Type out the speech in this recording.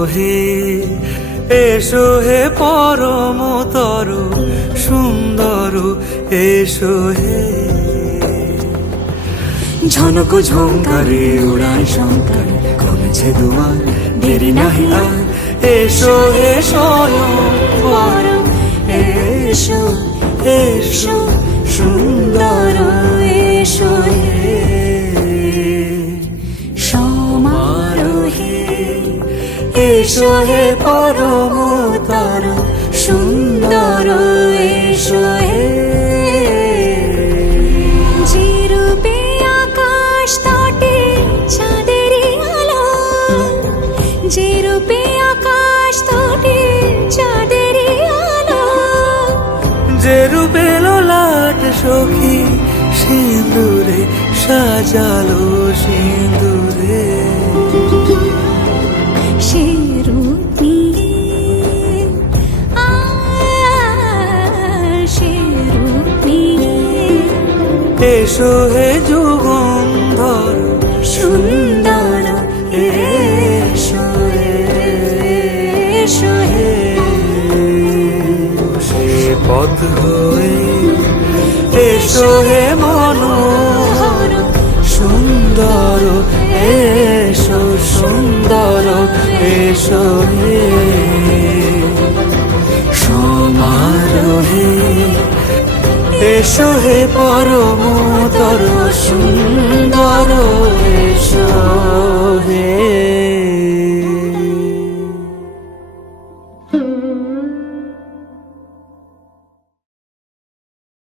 সমারোহে এসো হে পরমতর সুন্দর এসো হে। ঝনক ঝঙ্কারে উড়ায় শঙ্কর কমেছে দুয়ার দেরি নাহি আর এসো হে স্বয়ং পরম এসো এসো সুন্দর এসো হে। সমারোহে এসো হে পরমতর সুন্দর এসো হে। যে রূপে আকাশ তটে চাঁদেরই আলো, যে রূপে আকাশ তটে চাঁদেরই আলো, যে রূপে ললাট সখী সিঁদুরে সাজালো সিঁদুরে। সে রূপ নিয়ে সে রূপ নিয়ে এসো হে যুগন্ধর সুন্দর এসো এসো হে। সে পথ হয়ে এসো হে মনোহর সুন্দর এসো সুন্দর এসো হে। সমারোহে এসো হে পরমতর সুন্দর